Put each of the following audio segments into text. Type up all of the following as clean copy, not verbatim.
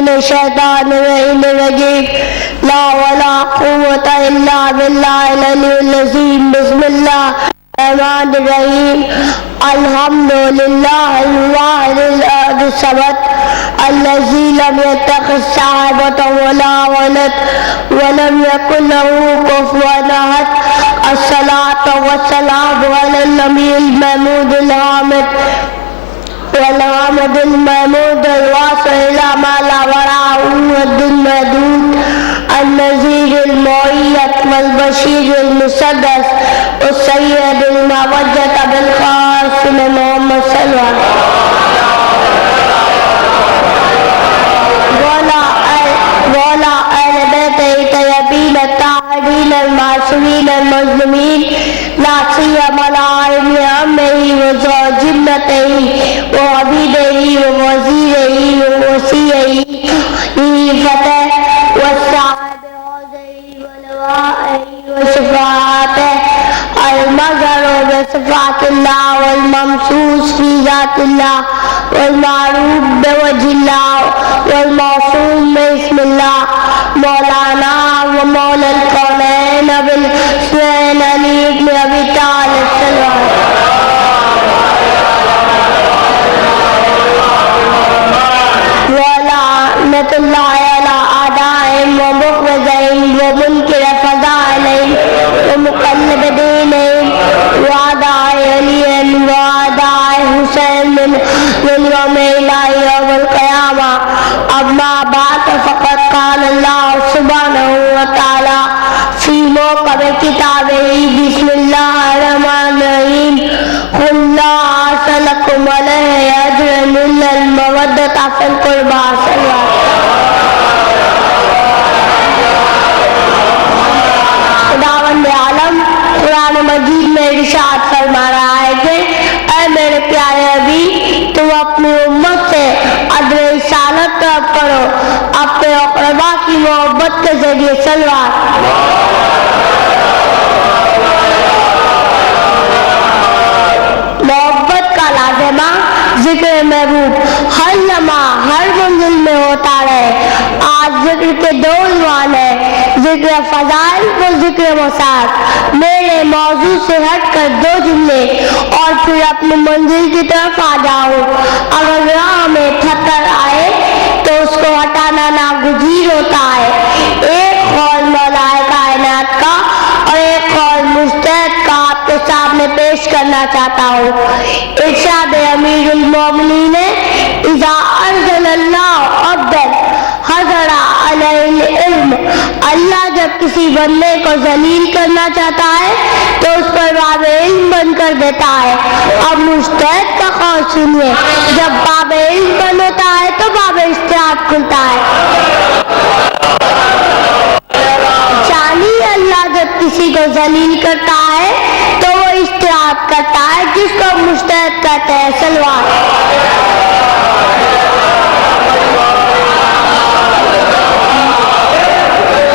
من الشيطان الرجيم لا ولا قوة إلا بالله العلي العظيم بسم الله الرحمن الرحيم الحمد لله الواحد الأحد الصمد الذي لم يتخذ صاحبة ولا ولد ولم يكن له كفوا أحد الصلاة والسلام على النبي المحمود الحامد والحامد المحمود الواصل إلى ما لا وراءه ود المحدود النذير المؤيد والبشير المسدس السيد الموجة بالقاسم محمد صلى الله عليه وسلم وعلى أهل بيته الطيبين الطاهرين المعصومين المظلومين لا سيما العالم عمه وزوجته وعبيده ووزيره ووصيه فتح والصحابه ولوائه وشفاعته المظهر بصفات الله والممسوس في ذات الله والمعروف بوجه الله والموصوم باسم الله مولانا ومولى الكونين بالحسين علي بن ابي طالب صلى الله عليه وسلم ولعنة الله على أعدائهم ومخرجهم ومنكر فضائلهم ومقلب دينهم وأعداء علي وأعداء حسين من يوم إلى يوم القيامة أما بعد فقد قال الله سبحانه وتعالى في موقع كتابه بسم الله الرحمن الرحيم قل لا أسألكم عليه أجرا إلا المودة في القربى صلى الله عليه وسلم خداوند عالم قرآن مجید میں ارشاد فرما رہا ہے کہ اے میرے پیارے نبی تم اپنی امت سے عدل رسالت طلب کرو اپنے اقربا کی محبت کے ذریعے سلوات محبت کا لازمہ ذکر محبوب ہر لمحہ ہر منزل میں ہوتا رہے آج ذکر کے دو عنوان ہیں ذکر فضائل و ذکر مساعد میرے موضوع سے ہٹ کر دو جملے اور پھر اپنی منزل کی طرف آ جاؤ اگر راہ میں تھکر آئے تو اس کو ہٹانا ناگزیر ہوتا ہے ایک قول مولائے کائنات کا اور ایک قول مجتہد کا آپ کے سامنے پیش کرنا چاہتا ہوں ارشاد امیر المومنین اذا ارسل اللہ عبدا حضر علیہ العلم اللہ جب کسی بندے کو ذلیل کرنا چاہتا ہے تو اس پر باب علم بند کر دیتا ہے اب مجتہد کا قول سنیے جب باب علم بند ہوتا ہے تو باب اجتہاد کھلتا ہے چالی اللہ جب کسی کو ذلیل کرتا ہے تو وہ اجتہاد کرتا ہے جس کو مجتہد کہتے ہیں سلوات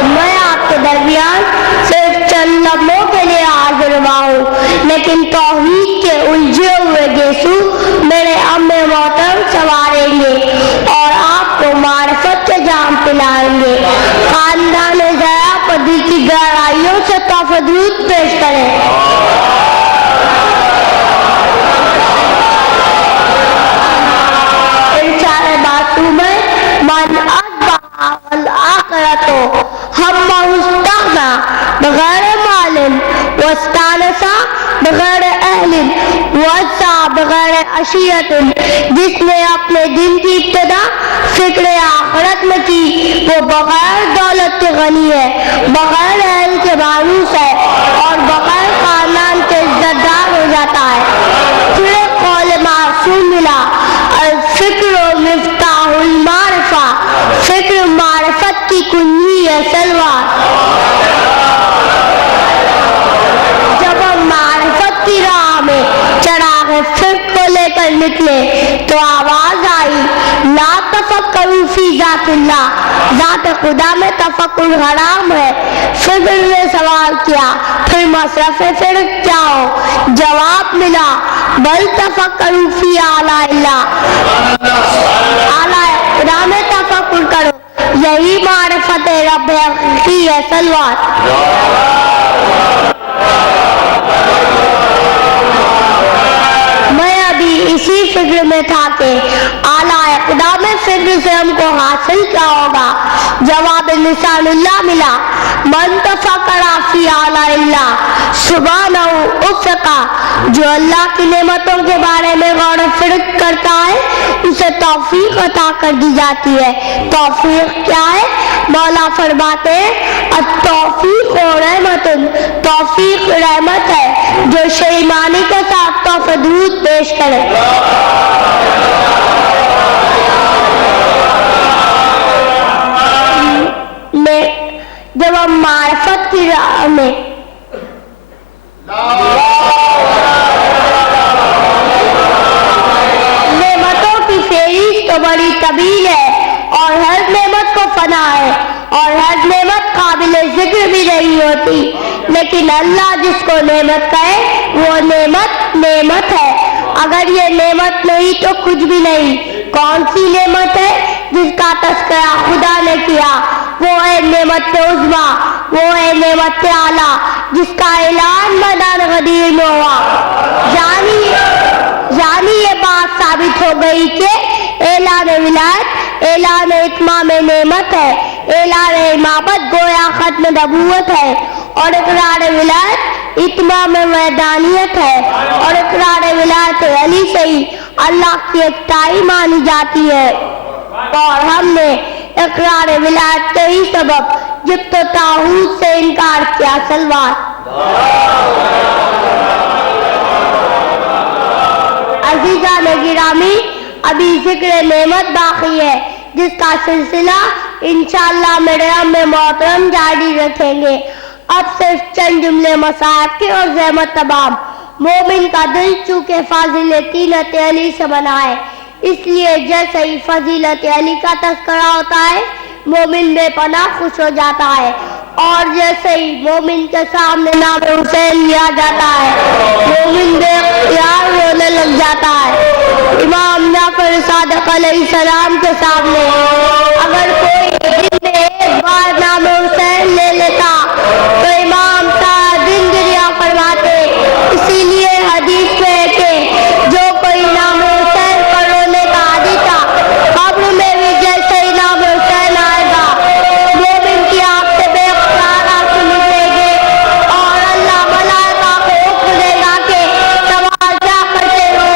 میں آپ کے درمیان صرف چند لمحوں کے لیے حاضر ہوا ہوں لیکن توحید کے الجھے ہوئے گیسو میرے ام محترم سواریں گے اور آپ کو معرفت کے جام پلائیں گے خاندان ضیاء پدی کی گہرائیوں سے تحفہ درود پیش کریں ارشاد معصوم ہے من اصبح والآخرۃ ہمہ استغنى بغیر مال واستانس بغیر اہل وسع بغیر عشیرت جس نے اپنے دن کی ابتدا فکر آخرت میں کی وہ بغیر دولت کے غنی ہے بغیر اہل کے مانوس ہے اور بغیر خاندان کے عزت دار ہو جاتا ہے پھر قول معصوم ملا الفکر مفتاح المعرفہ فکر معرفت کی کنجی ہے سلوات جب ہم معرفت کی راہ میں چراغ فکر کو لے کر نکلے تو آواز آئی لا تفکروا فی ذات اللہ ذات خدا میں تفکر حرام ہے فکر نے سوال کیا پھر مصرف فکر کیا ہو جواب ملا بل تفکروا فی اعلیٰ اللہ اعلیٰ خدا میں تفکر یہی معرفت رب حقیقی ہے. صلوات. میں ابھی اسی فکر میں تھا کہ اعلیٰ اقدام فکر سے ہم کو حاصل کیا ہوگا. جواب لسان اللہ ملا. من تفکر فی اعلیٰ اللہ سبحانہ افقا. جو اللہ کی نعمتوں کے بارے میں غور و فکر کرتا ہے اسے توفیق عطا کر دی جاتی ہے. توفیق کیا ہے؟ مولا فرماتے ہیں التوفیق رحمت. توفیق رحمت ہے جو شیمانی کے ساتھ تحفہ درود پیش کرے. جب ہم معرفت کی راہ میں نعمتوں کی فہرست تو بڑی طویل ہے اور ہر نعمت کو فنا ہے اور ہر نعمت قابل ذکر بھی نہیں ہوتی، لیکن اللہ جس کو نعمت کہے وہ نعمت ہے. اگر یہ نعمت نہیں تو کچھ بھی نہیں. کون سی نعمت ہے جس کا تذکرہ خدا نے کیا؟ وہ ہے نعمت عظمیٰ، وہ ہے نعمت اعلیٰ جس کا اعلان میدان غدیر میں ہوا. یعنی یہ بات ثابت ہو گئی کہ اعلان ولایت اعلان اتمام نعمت ہے. اعلان امامت گویا ختم نبوت ہے اور اقرار ولایت اتمام وحدانیت ہے اور اقرار ولایت علی سے ہی اللہ کی یکتائی مانی جاتی ہے. اور ہم نے اقرار ولایت کے ہی سبب جبت و طاغوت سے انکار کیا. صلوات. عزیزان گرامی، ابھی ذکر نعمت باقی ہے جس کا سلسلہ انشاءاللہ میرے ہم محترم جاری رکھیں گے. اب صرف چند جملے مسائب کے اور زحمت تمام. مومن کا دل چونکہ فضیلت طینت علی سے بنا ہے، اس لیے جیسے ہی فضیلت علی کا تذکرہ ہوتا ہے مومن بے پناہ خوش ہو جاتا ہے، اور جیسے ہی مومن کے سامنے نام حسین لیا جاتا ہے مومن بے اختیار رونے لگ جاتا ہے. امام جعفر صادق علیہ السلام کے سامنے اگر کوئی دن میں ایک بار نام حسین لے لیتا تو امام صاحب دن دریا فرماتے. اسی لیے حدیث میں ہے کہ جو کوئی نام حسین پر رونے کا عادی تھا قبر میں بھی جیسے ہی نام حسین آئے گا مومن کی آنکھ سے بے اختیار آنسو نکلے گے اور اللہ ملائکہ کو حکم دے گا کہ سوال جا کرتے ہو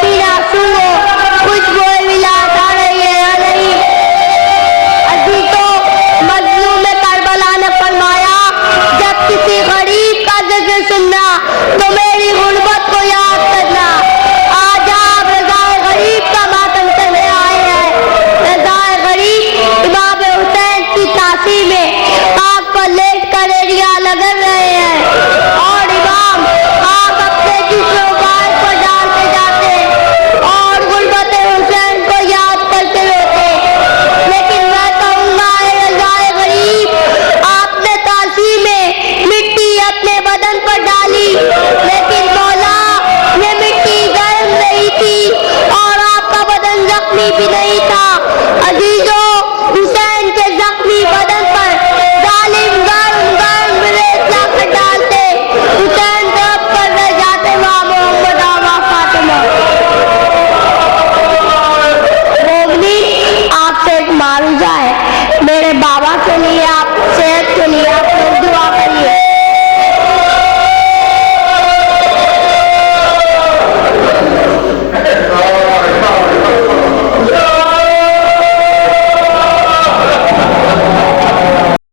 سینہ سنو خوشبو ولایت آ رہی ہے یا نہیں. عزیزوں، مظلوم کربلا نے فرمایا جب کسی غریب کا ذکر سننا تو میری غربت کو یاد کرنا. آج آپ رضائے غریب کا ماتم کرنے آئے ہیں. رضائے غریب امام حسین کی تاثیر میں خاک پر لیٹ کر ایریا لگن رہے ہیں اور امام خاک اپنے جسم بال پر ڈالتے جاتے اور غربت حسین کو یاد کرتے روتے. لیکن میں کہوں گا اے رضائے غریب، آپ نے تاثیر میں مٹی اپنے بدن پر ڈالی لیکن مولا یہ مٹی گرم نہیں تھی اور آپ کا بدن زخمی بھی نہیں تھا. عزیزوں، حسین کے زخمی بدن پر ظالم گرم ریت لا کر ڈالتے. حسین درد پر رہ جاتے ماں محمد آبا فاطمہ. مومنین، آپ سے ایک معروضہ ہے. میرے بابا کے لیے